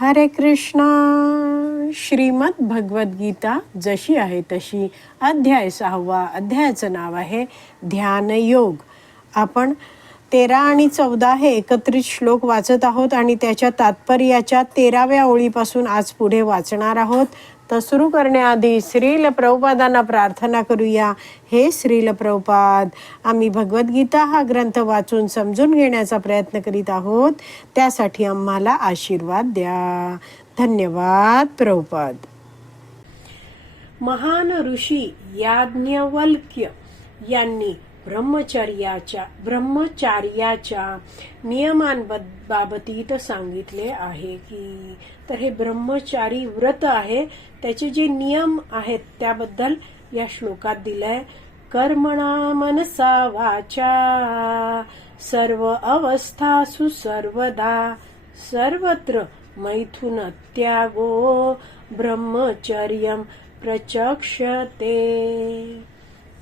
हरे कृष्णा. श्रीमद भगवद्गीता जशी आहे तशी अध्याय सहावा अध्यायाचं नाव आहे ध्यानयोग आपण तेरा आणि चौदा हे एकत्रित श्लोक वाचत आहोत आणि त्याच्या तात्पर्याच्या तेराव्या ओळीपासून आज पुढे वाचणार आहोत. तर सुरू करण्याआधी श्रील प्रभुपादांना प्रार्थना करूया. हे श्रील प्रभुपाद आम्ही भगवद्गीता हा ग्रंथ वाचून समजून घेण्याचा प्रयत्न करीत आहोत. त्यासाठी आम्हाला आशीर्वाद द्या. धन्यवाद प्रभुपाद. महान ऋषी याज्ञवल्क्य यांनी ब्रह्मचर्याच्या ब्रह्मचार्याच्या नियमांबाबतीत सांगितले आहे की तर हे ब्रह्मचारी व्रत आहे. त्याचे जे नियम आहेत त्याबद्दल या श्लोकात दिलंय. कर्मणा मनसा वाचा सर्व अवस्थासु सर्वदा सर्वत्र मैथुन त्यागो ब्रह्मचर्य प्रचक्षते।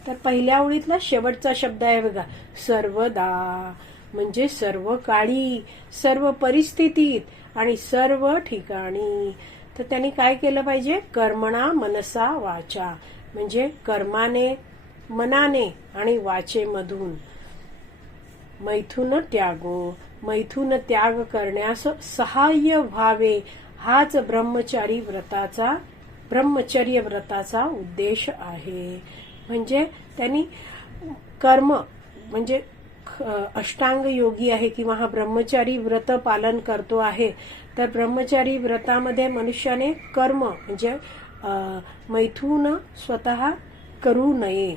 तर पहिल्या ओळीतला शेवटचा शब्द आहे बघा. सर्वदा म्हणजे सर्व काळी सर्व परिस्थितीत आणि सर्व ठिकाणी. तर त्यांनी काय केलं पाहिजे? कर्मणा मनसा वाचा. म्हणजे कर्माने मनाने आणि वाचेमधून. मैथुन त्यागो. मैथुन त्याग करण्यास सहाय्य व्हावे. हाच ब्रह्मचारी व्रताचा ब्रह्मचर्य व्रताचा उद्देश आहे. म्हणजे त्यांनी कर्म म्हणजे अष्टांग योगी आहे किंवा हा ब्रह्मचारी व्रत पालन करतो आहे तर ब्रह्मचारी व्रतामध्ये मनुष्याने कर्म म्हणजे मैथून स्वतः करू नये.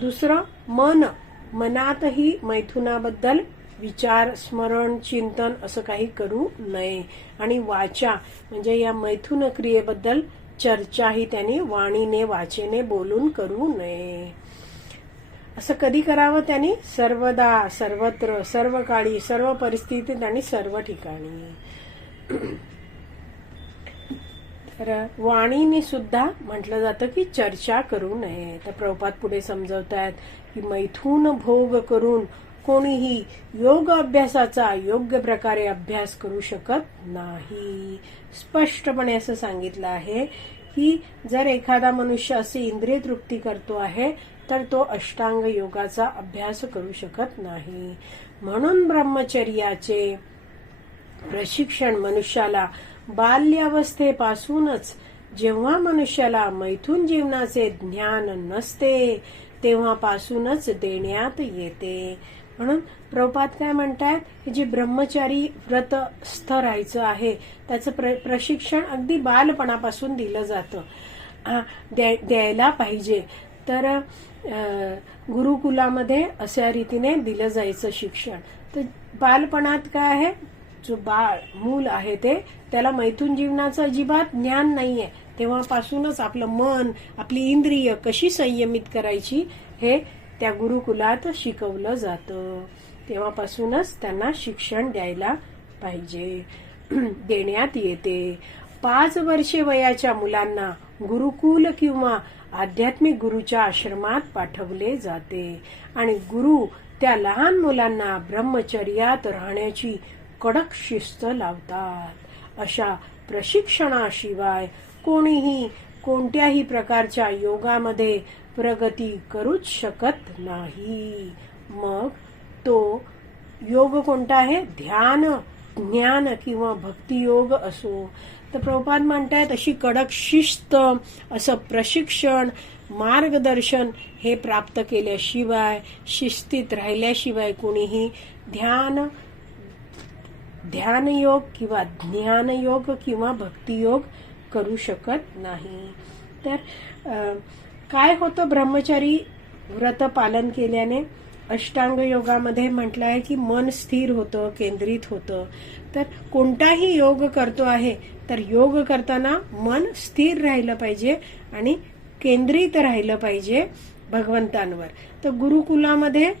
दुसरं मन मनातही मैथुनाबद्दल विचार स्मरण चिंतन असं काही करू नये. आणि वाचा म्हणजे या मैथुन क्रियेबद्दल चर्चाही त्यांनी वाणीने वाचेने बोलून करू नये. असं कधी करावं त्यांनी? सर्वदा सर्वत्र सर्व काळी सर्व परिस्थितीत आणि सर्व ठिकाणी. तर वाणीने सुद्धा म्हटलं जातं की चर्चा करू नये. तर प्रभुपात पुढे समजवतायत की मैथून भोग करून कोणीही योग अभ्यासाचा योग्य प्रकारे अभ्यास करू शकत नाही. स्पष्टपणे असं सांगितलं आहे की जर एखादा मनुष्य असे इंद्रिय तृप्ती करतो आहे तर तो अष्टांग योगाचा अभ्यास करू शकत नाही. म्हणून ब्रह्मचर्याचे प्रशिक्षण मनुष्याला बाल्यावस्थेपासूनच जेव्हा मनुष्याला मैथून जीवनाचे ज्ञान नसते तेव्हापासूनच देण्यात येते. म्हणून प्रभुपात काय म्हणतायत जे ब्रह्मचारी व्रत स्थ राहायचं आहे त्याचं प्र प्रशिक्षण अगदी बालपणापासून दिलं जातं. द्यायला पाहिजे. तर गुरुकुलामध्ये अशा रीतीने दिलं जायचं शिक्षण. तर बालपणात काय आहे जो बाळ मूल आहे ते त्याला मैथून जीवनाचं अजिबात ज्ञान नाहीये. तेव्हापासूनच आपलं मन आपली इंद्रिय कशी संयमित करायची हे त्या गुरुकुलात शिकवलं जातं. तेव्हापासूनच त्यांना शिक्षण द्यायला पाहिजे. देण्यात येते. पाच वर्षे वयाच्या मुलांना गुरुकुल किंवा आध्यात्मिक गुरुच्या आश्रमात पाठवले जाते. आणि गुरु त्या लहान मुलांना ब्रह्मचर्यात राहण्याची कडक शिस्त लावतात. अशा प्रशिक्षणाशिवाय कोणीही कोणत्याही प्रकारच्या योगामध्ये प्रगती करूच शकत नाही. मग तो योग कोणता आहे? ध्यान ज्ञान किंवा भक्तियोग असो. तर प्रभुपाद म्हणतायत अशी कडक शिस्त असं प्रशिक्षण मार्गदर्शन हे प्राप्त केल्याशिवाय शिस्तीत राहिल्याशिवाय कोणीही ध्यान ध्यानयोग किंवा ज्ञानयोग किंवा भक्तियोग करू शकत नाही. तर काय होतं ब्रह्मचारी व्रत पालन केल्याने? अष्टांग योगामध्ये म्हटलं आहे की मन स्थिर होतं केंद्रित होतं. तर कोणताही योग करतो आहे तर योग करताना मन स्थिर राहिलं पाहिजे आणि केंद्रित राहिलं पाहिजे भगवंतांवर. तर गुरुकुलामध्ये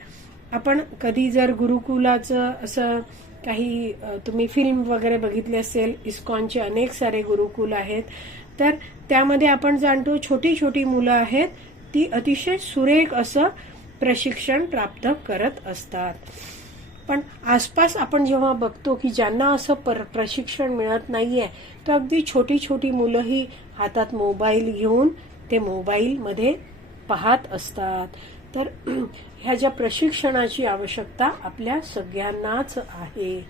आपण कधी जर गुरुकुलाचं असं काही तुम्ही फिल्म वगैरे बघितली असेल इस्कॉनचे अनेक सारे गुरुकुल आहेत. तर त्यामध्ये आपण जाणतो छोटी छोटी मुलं आहेत ती अतिशय सुरेख असं प्रशिक्षण प्राप्त करत असतात. पण आसपास आपण जेव्हा बघतो की ज्यांना असं पर प्रशिक्षण मिळत नाहीये तर अगदी छोटी छोटी मुलंही हातात मोबाईल घेऊन ते मोबाईलमध्ये पाहत असतात. तर ह्या ज्या प्रशिक्षणाची आवश्यकता आपल्या सगळ्यांनाच आहे.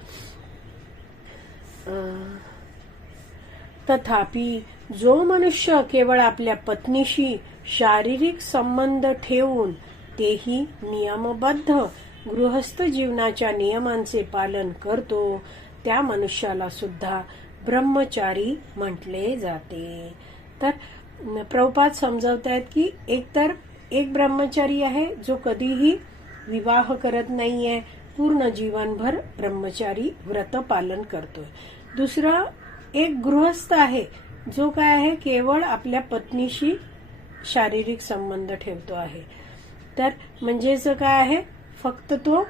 तथापि जो मनुष्य केवळ आपल्या पत्नीशी शारीरिक संबंध ठेवून तेही नियमबद्ध गृहस्थ जीवनाच्या नियमांचे पालन करतो त्या मनुष्याला सुद्धा ब्रह्मचारी म्हटले जाते. तर प्रभुपात समजवत आहेत की एकतर एक ब्रह्मचारी आहे जो कधीही विवाह करत नाहीये पूर्ण जीवनभर ब्रह्मचारी व्रत पालन करतोय. दुसरा एक गृहस्थ आहे जो काय आहे केवळ आपल्या पत्नीशी शारीरिक संबंध ठेवतो आहे. तर म्हणजेच काय आहे फक्त तो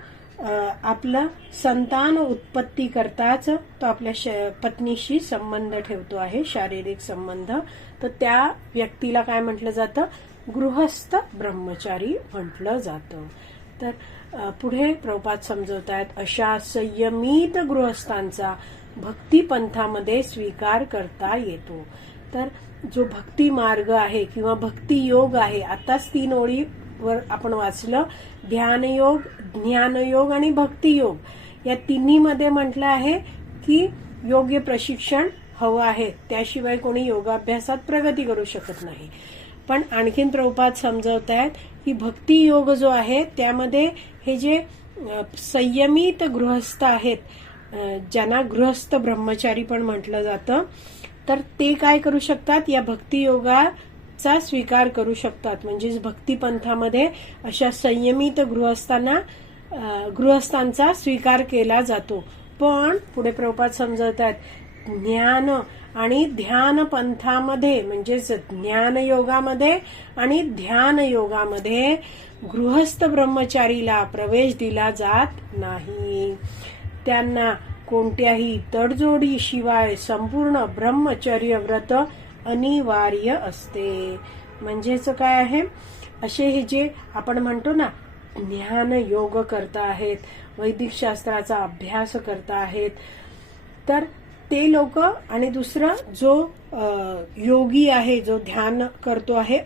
आपलं संतान उत्पत्ती करताच तो आपल्या श- पत्नीशी संबंध ठेवतो आहे शारीरिक संबंध. तर त्या व्यक्तीला काय म्हटलं जातं? गृहस्थ ब्रह्मचारी म्हटलं जातं. तर पुढे प्रभुपाद समजवतात अशा संयमित गृहस्थांचा भक्ती पंथामध्ये स्वीकार करता येतो. तर जो भक्ती मार्ग आहे किंवा भक्ती योग आहे आताच तीन ओळीवर आपण वाचलं ध्यानयोग ज्ञानयोग आणि भक्तियोग. या तिन्हीमध्ये म्हटलं आहे की योग्य प्रशिक्षण हवं आहे. त्याशिवाय कोणी योगाभ्यासात प्रगती करू शकत नाही. पण आणखीन प्रभुपाद समजवत आहेत की भक्ती योग जो आहे त्यामध्ये हे जे संयमित गृहस्थ आहेत ज्यांना गृहस्थ ब्रह्मचारी पण म्हटलं जातं तर ते काय करू शकतात? या भक्ती योगाचा स्वीकार करू शकतात. म्हणजेच भक्ती पंथामध्ये अशा संयमित गृहस्थांना गृहस्थांचा स्वीकार केला जातो. पण पुढे प्रभुपाद समजत आहेत ज्ञान आणि ध्यान पंथामध्ये म्हणजेच ज्ञान योगामध्ये आणि ध्यान योगामध्ये गृहस्थ ब्रह्मचारीला प्रवेश दिला जात नाही. त्यांना कोणत्याही तडजोडी शिवाय संपूर्ण ब्रह्मचर्य व्रत अनिवार्य असते. म्हणजेच काय आहे? असे हे जे आपण म्हणतो ना ज्ञान योग करता आहेत वैदिक शास्त्राचा अभ्यास करता आहेत तर ते लोक आणि दुसरं जो योगी आहे जो ध्यान करतो आहे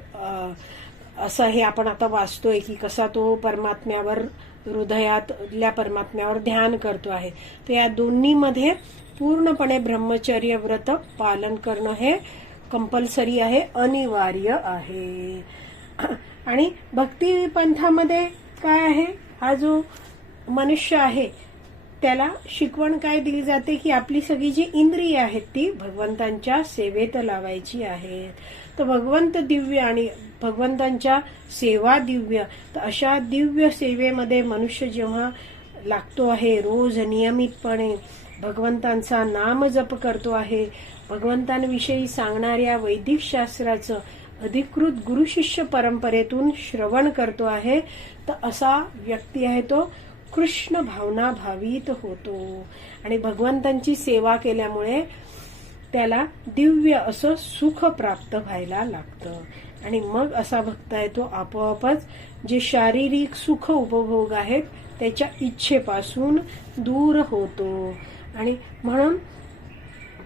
असं हे आपण आता वाचतोय की कसा तो परमात्म्यावर हृदयातल्या परमात्म्यावर ध्यान करतो आहे. तर या दोन्हीमध्ये पूर्णपणे ब्रह्मचर्य व्रत पालन करणं हे कंपल्सरी आहे अनिवार्य आहे. आणि भक्ती पंथामध्ये काय आहे? हा जो मनुष्य आहे त्याला शिकवण काय दिली जाते की आपली सगळी जी इंद्रिय आहेत ती भगवंतांच्या सेवेत लावायची आहेत. तर भगवंत दिव्य आणि भगवंतांच्या सेवा दिव्य तर अशा दिव्य सेवेमध्ये मनुष्य जेव्हा लागतो आहे रोज नियमितपणे भगवंतांचा नाम जप करतो आहे भगवंतांविषयी सांगणाऱ्या वैदिक शास्त्राचं अधिकृत गुरुशिष्य परंपरेतून श्रवण करतो आहे तर असा व्यक्ती आहे तो कृष्ण भावना भावित होतो. आणि भगवंतांची सेवा केल्यामुळे त्याला दिव्य असं सुख प्राप्त व्हायला लागतं. आणि मग असा भक्त आहे तो आपोआपच जे शारीरिक सुख उपभोग आहेत त्याच्या इच्छेपासून दूर होतो. आणि म्हणून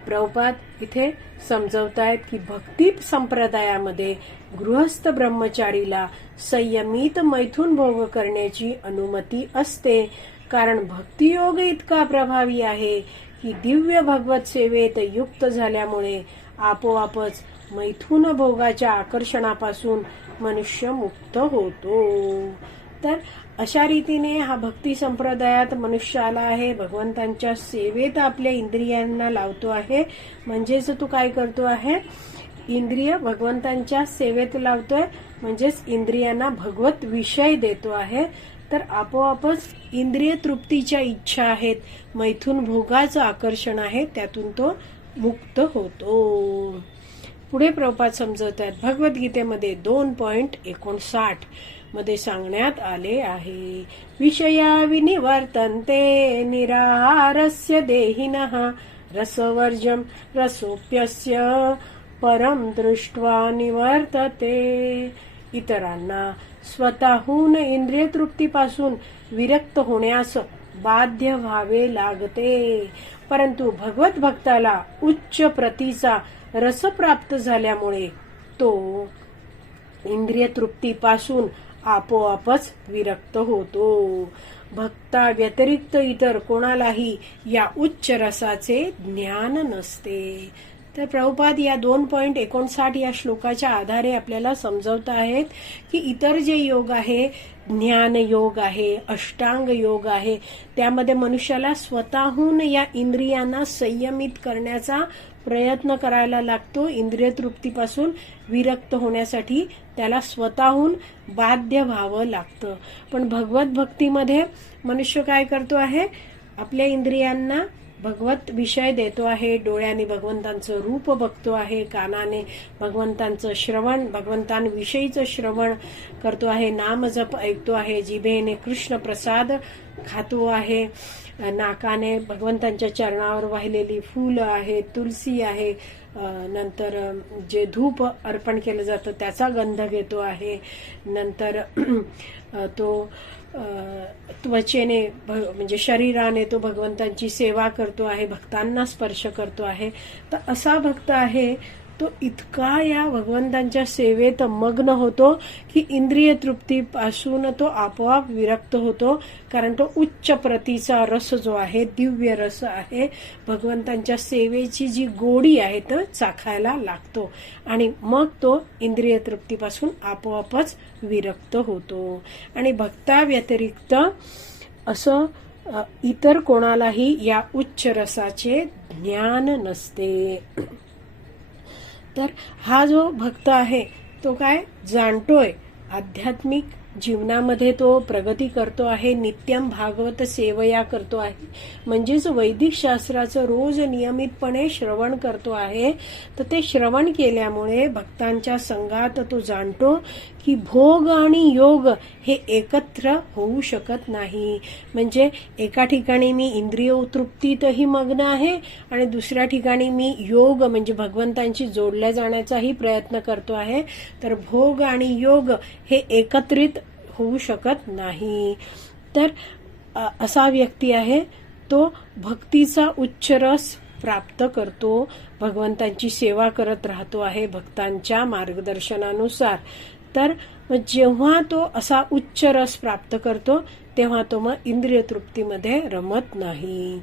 प्रभुपाद इथे समजवतायत की भक्ती संप्रदायामध्ये गृहस्थ ब्रह्मचारीला संयमित मैथून भोग करण्याची अनुमती असते. कारण भक्तियोग इतका प्रभावी आहे की दिव्य भगवत सेवेत युक्त झाल्यामुळे आपोआपच मैथून भोगाच्या आकर्षणापासून मनुष्य मुक्त होतो. तर अशा रीतीने हा भक्ती संप्रदायात मनुष्य आला आहे भगवंतांच्या सेवेत आपल्या इंद्रियांना लावतो आहे. म्हणजेच तू काय करतो आहे? इंद्रिय भगवंतांच्या सेवेत लावतोय. म्हणजेच इंद्रियांना भगवत विषय देतो आहे. तर आपोआपच इंद्रिय तृप्तीच्या इच्छा आहेत. मैथून भोगाचं आकर्षण आहे. त्यातून तो मुक्त होतो. पुढे प्रपात समजवत आहेत भगवद्गीतेमध्ये दोन पॉइंट एकोणसाठ. मध्ये सांगण्यात आले आहे. विषया विनिवर्तन्ते निराहारस्य देहिनः रसवर्जम रसोप्यस्य परम दृष्ट्वा निवर्तते. इतरांना स्वतःहून इंद्रिय तृप्तीपासून विरक्त होण्यास बाध्य व्हावे लागते. परंतु भगवत भक्ताला उच्च प्रतीचा रस प्राप्त झाल्यामुळे तो इंद्रिय तृप्तीपासून आपोआपच विरक्त होतो. भक्ता व्यतिरिक्त इतर कोणालाही या उच्च रसाचे ज्ञान नसते. तर प्रभुपाद या दोन पॉइंट एकोणसाठ या श्लोकाच्या आधारे आपल्याला समजवत आहेत की इतर जे योग आहे ज्ञान योग आहे अष्टांग योग आहे त्यामध्ये मनुष्याला स्वतःहून या इंद्रियांना संयमित करण्याचा प्रयत्न करायला लागतो. इंद्रिय तृप्तीपासून विरक्त होण्यासाठी त्याला स्वतःहून बाध्य व्हावं लागतं. पण भगवत भक्तीमध्ये मनुष्य काय करतो आहे? आपल्या इंद्रियांना भगवत विषय देतो आहे. डोळ्याने भगवंतांचं रूप बघतो आहे. कानाने भगवंतांचं श्रवण भगवंतांविषयीचं श्रवण करतो आहे. नामजप ऐकतो आहे. जिभेने कृष्ण प्रसाद खातो आहे. नाकाने भगवंतांच्या चरणावर वाहिलेली फुलं आहे तुलसी आहे. नंतर जे धूप अर्पण केलं जातं त्याचा गंध घेतो आहे. नंतर तो त्वचेने म्हणजे शरीराने तो भगवंतांची सेवा करतो आहे भक्तांना स्पर्श करतो आहे. तर असा भक्त आहे तो इतका या भगवंतांच्या सेवेत मग्न होतो की इंद्रिय तृप्तीपासून तो आपोआप विरक्त होतो. कारण तो उच्च प्रतीचा रस जो आहे दिव्य रस आहे भगवंतांच्या सेवेची जी गोडी आहे तर चाखायला लागतो. आणि मग तो इंद्रिय तृप्तीपासून आपोआपच विरक्त होतो. आणि भक्ता व्यतिरिक्त असं इतर कोणालाही या उच्च रसाचे ज्ञान नसते. तर हा जो भक्त आहे तो काय? जाणतोय. आध्यात्मिक जीवनामध्ये तो प्रगती करतो आहे नित्यम भागवत सेवया करतो आहे. म्हणजेच वैदिक शास्त्राचं रोज नियमितपणे श्रवण करतो आहे. तर ते श्रवण केल्यामुळे भक्तांच्या संघात तो जाणतो की भोग आणि योग हे एकत्र होऊ शकत नाही. म्हणजे एका ठिकाणी मी इंद्रिय तृप्तीतही मग्न आहे आणि दुसऱ्या ठिकाणी मी योग म्हणजे भगवंतांशी जोडल्या जाण्याचाही प्रयत्न करतो आहे. तर भोग आणि योग हे एकत्रित होऊ शकत नाही. तर असा व्यक्ती आहे तो भक्तीचा उच्च रस प्राप्त करतो. भगवंतांची सेवा करत राहतो आहे भक्तांच्या मार्गदर्शनानुसार. तर जेव्हा तो असा उच्च रस प्राप्त करतो तेव्हा तो मग इंद्रिय तृप्तीमध्ये रमत नाही.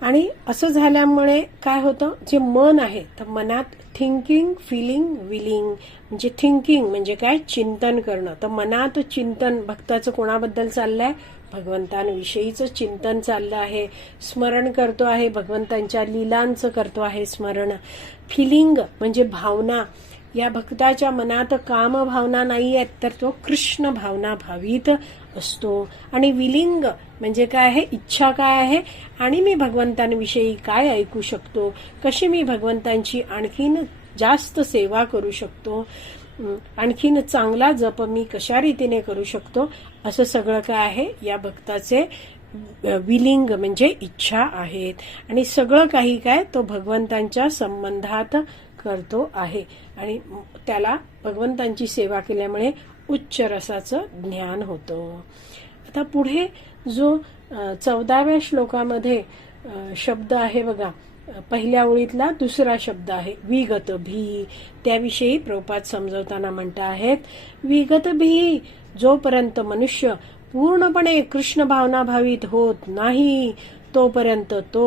आणि असं झाल्यामुळे काय होतं? जे मन आहे तर मनात थिंकिंग फिलिंग विलिंग म्हणजे थिंकिंग म्हणजे काय? चिंतन करणं. तर मनात चिंतन भक्ताचं कोणाबद्दल चाललंय? भगवंतांविषयीचं चिंतन चाललं आहे. स्मरण करतो आहे भगवंतांच्या लिलांचं करतो आहे स्मरण. फिलिंग म्हणजे भावना. या भक्ताच्या मनात काम भावना नाही आहेत तर तो कृष्ण भावना भावित असतो. आणि विलिंग म्हणजे काय आहे? इच्छा काय आहे? आणि मी भगवंतांविषयी काय ऐकू शकतो? कशी मी भगवंतांची आणखीन जास्त सेवा करू शकतो? आणखीन चांगला जप मी कशा रीतीने करू शकतो? असं सगळं काय आहे? या भक्ताचे विलिंग म्हणजे इच्छा आहेत. आणि सगळं काही काय? तो भगवंतांच्या संबंधात करतो आहे. आणि त्याला भगवंतांची सेवा केल्यामुळे उच्च रसाचं ज्ञान होतं. आता पुढे जो चौदाव्या श्लोकामध्ये शब्द आहे बघा पहिल्या ओळीतला दुसरा शब्द आहे विगत भी. त्याविषयी प्रपात समजवताना म्हणता आहेत विगत भी जोपर्यंत मनुष्य पूर्णपणे कृष्ण भावना भावित होत नाही तोपर्यंत तो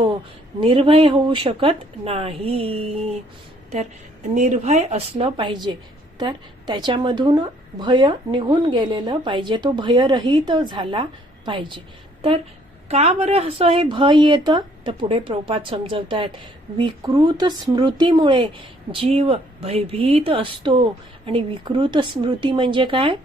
निर्भय होऊ शकत नाही. तर निर्भय असलं पाहिजे. तर त्याच्यामधून भय निघून गेलेलं पाहिजे. तो भयरहित झाला पाहिजे. तर का बरं असं हे भय येतं? तर पुढे समजवत आहेत विकृत स्मृतीमुळे जीव भयभीत असतो. आणि विकृत स्मृती म्हणजे काय?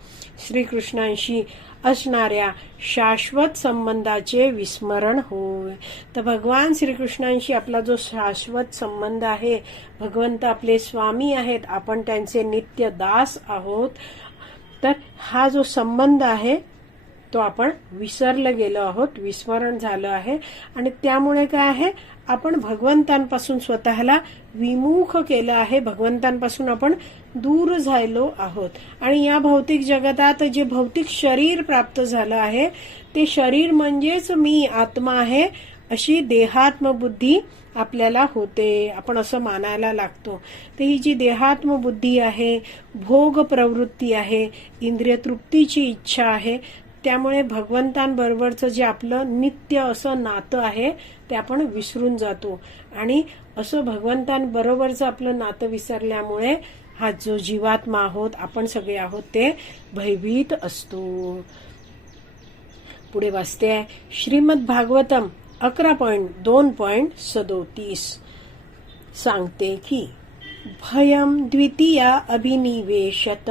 श्रीकृष्णांशी असणाऱ्या शाश्वत संबंधाचे विस्मरण होय. तर भगवान श्रीकृष्णांशी आपला जो शाश्वत संबंध आहे भगवंत आपले स्वामी आहेत आपण त्यांचे नित्य दास आहोत. तर हा जो संबंध आहे तो आपण विसरलं गेलो आहोत विस्मरण झालं आहे. आणि त्यामुळे काय आहे? आपण भगवंतांपासून स्वतःला विमुख केलं आहे. भगवंतांपासून आपण दूर झालो आहोत. आणि या भौतिक जगतात जे भौतिक शरीर प्राप्त झालं आहे ते शरीर म्हणजेच मी आत्मा आहे अशी देहात्मबुद्धी आपल्याला होते. आपण असं मानायला लागतो. तर ही जी देहात्मबुद्धी आहे भोग प्रवृत्ती आहे इंद्रिय तृप्तीची इच्छा आहे त्यामुळे भगवंतांबरोबरचं जे आपलं नित्य असं नातं आहे ते आपण विसरून जातो. आणि असं भगवंतांबरोबरचं आपलं नातं विसरल्यामुळे हा जो जीवात्मा आहोत आपण सगळे आहोत ते भयभीत असतो. पुढे वाचते आहे श्रीमद भागवतम अकरा पॉइंट दोन पॉइंट सदोतीस. सांगते की भयं द्वितीया अभिनिवेशत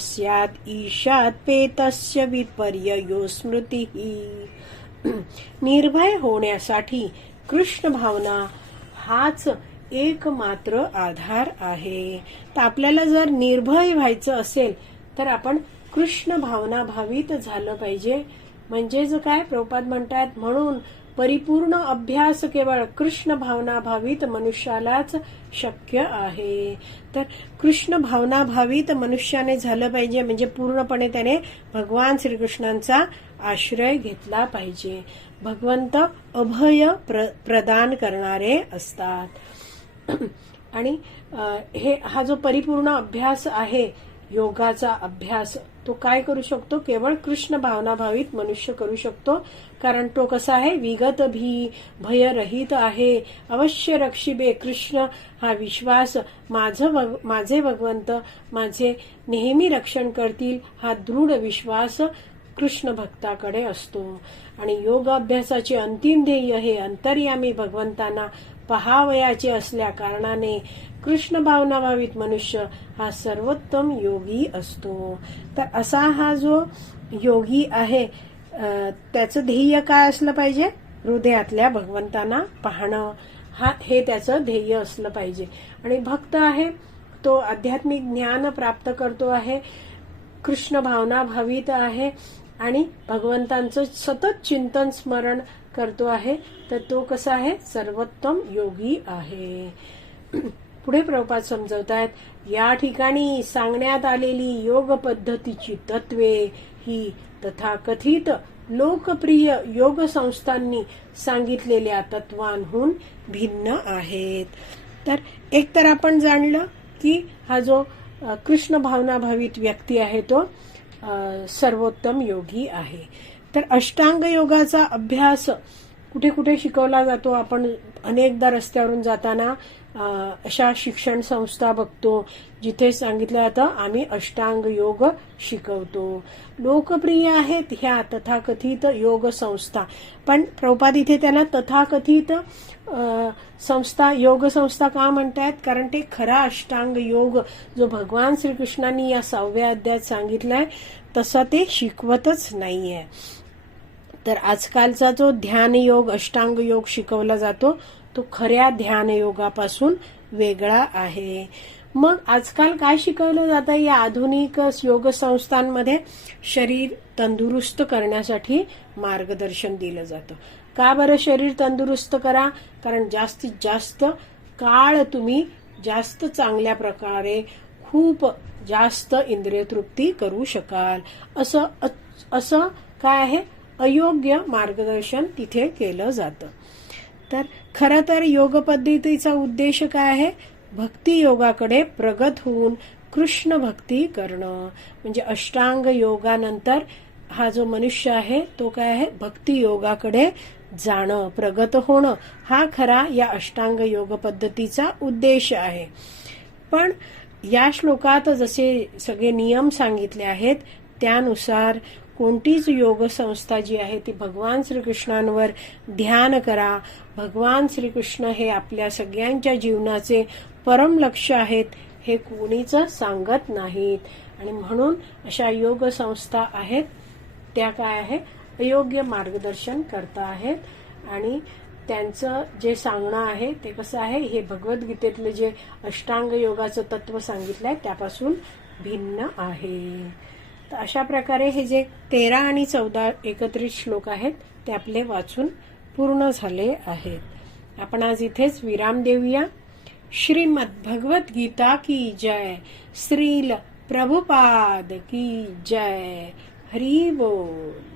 स्यात् ईशात पेतस्य विपर्ययो स्मृतिः। निर्भय होण्यासाठी कृष्ण भावना हाच एकमात्र आधार आहे. तर आपल्याला जर निर्भय व्हायचं असेल तर आपण कृष्ण भावना भावित झालं पाहिजे. म्हणजेच काय? प्रपात म्हणतात म्हणून परिपूर्ण अभ्यास केवळ कृष्ण भावना भावित मनुष्यालाच शक्य आहे. तर कृष्ण भावना भावित मनुष्याने झालं पाहिजे म्हणजे पूर्णपणे त्याने भगवान श्रीकृष्णांचा आश्रय घेतला पाहिजे. भगवंत अभय प्र, प्रदान करणारे असतात. आणि हे हा जो परिपूर्ण अभ्यास आहे योगाचा अभ्यास तो काय करू शकतो? केवळ कृष्ण भावना भावित मनुष्य करू शकतो कारण तो कसा आहे? विगत भी भयरहित आहे. अवश्य रक्षिबे कृष्ण हा विश्वास माझं माझे भगवंत माझे नेहमी रक्षण करतील हा दृढ विश्वास कृष्ण भक्ताकडे असतो. आणि योग अभ्यासाचे अंतिम ध्येय हे अंतर्यामी भगवंतांना पहावयाचे असल्या कारणाने कृष्ण भावना भावित मनुष्य हा सर्वोत्तम योगी असतो. तर असा हा जो योगी आहे त्याचं ध्येय काय असलं पाहिजे? हृदयातल्या भगवंतांना पाहणं हा हे त्याचं ध्येय असलं पाहिजे. आणि भक्त आहे तो आध्यात्मिक ज्ञान प्राप्त करतो आहे कृष्ण भावना भावित आहे आणि भगवंतांचं सतत चिंतन स्मरण करतो आहे तर तो कसा आहे? सर्वोत्तम योगी आहे. पुढे प्रभुपाद समजवतायत या ठिकाणी सांगण्यात आलेली योग पद्धतीची तत्वे ही तथाकथित लोकप्रिय योग संस्थांनी सांगितलेल्या तत्वांहून भिन्न आहेत. तर एक तर आपण जाणलं की हा जो कृष्ण भावनाभावित व्यक्ती आहे तो सर्वोत्तम योगी आहे. तर अष्टांग योगाचा अभ्यास कुठे कुठे शिकवला जातो? आपण अनेकदा रस्त्यावरून जाताना अशा शिक्षण संस्था बघतो जिथे सांगितलं जातं आम्ही अष्टांग योग शिकवतो. लोकप्रिय आहेत ह्या तथाकथित योग संस्था. पण प्रभुपाद इथे त्याला तथाकथित संस्था योग संस्था का म्हणतायत? कारण ते खरा अष्टांग योग जो भगवान श्रीकृष्णांनी या सहाव्या अध्यायात सांगितलाय तसा ते शिकवतच नाहीये. तर आजकालचा जो ध्यान योग अष्टांग योग शिकवला जातो तो खऱ्या ध्यान योगापासून वेगळा आहे. मग आजकाल काय शिकवलं जातं? या आधुनिक योग संस्थांमध्ये शरीर तंदुरुस्त करण्यासाठी मार्गदर्शन दिलं जातं. का बरं शरीर तंदुरुस्त करा? कारण जास्तीत जास्त काळ तुम्ही जास्त चांगल्या प्रकारे खूप जास्त इंद्रिय तृप्ती करू शकाल. असं असं काय आहे? अयोग्य मार्गदर्शन तिथे केलं जातं. तर खरं तर योग पद्धतीचा उद्देश काय आहे? भक्ती योगाकडे प्रगत होऊन कृष्ण भक्ती करणं. म्हणजे अष्टांग योगानंतर हा जो मनुष्य आहे तो काय आहे? भक्ती योगाकडे जाणं प्रगत होणं. हा खरा या अष्टांग योग पद्धतीचा उद्देश आहे. पण या श्लोकात जसे सगळे नियम सांगितले आहेत त्यानुसार कोणतीच योग संस्था जी आहे ती भगवान श्रीकृष्णांवर ध्यान करा. भगवान श्रीकृष्ण हे आपल्या सगळ्यांच्या जीवनाचे परम लक्ष आहेत हे कोणीच सांगत नाहीत. आणि म्हणून अशा योग संस्था आहेत त्या काय आहे? अयोग्य मार्गदर्शन करता आहेत. आणि त्यांचं जे सांगणं आहे ते कसं आहे? हे भगवद्गीतेतलं जे अष्टांग योगाचं तत्व सांगितलंय त्यापासून भिन्न आहे. तर अशा प्रकारे हे जे तेरा आणि चौदा एकत्रित श्लोक आहेत ते आपले वाचून पूर्ण झाले आहेत. आपण आज इथेच विराम देऊया. श्रीमद भगवत गीता की जय श्रील प्रभुपाद की जय. हरी बोल.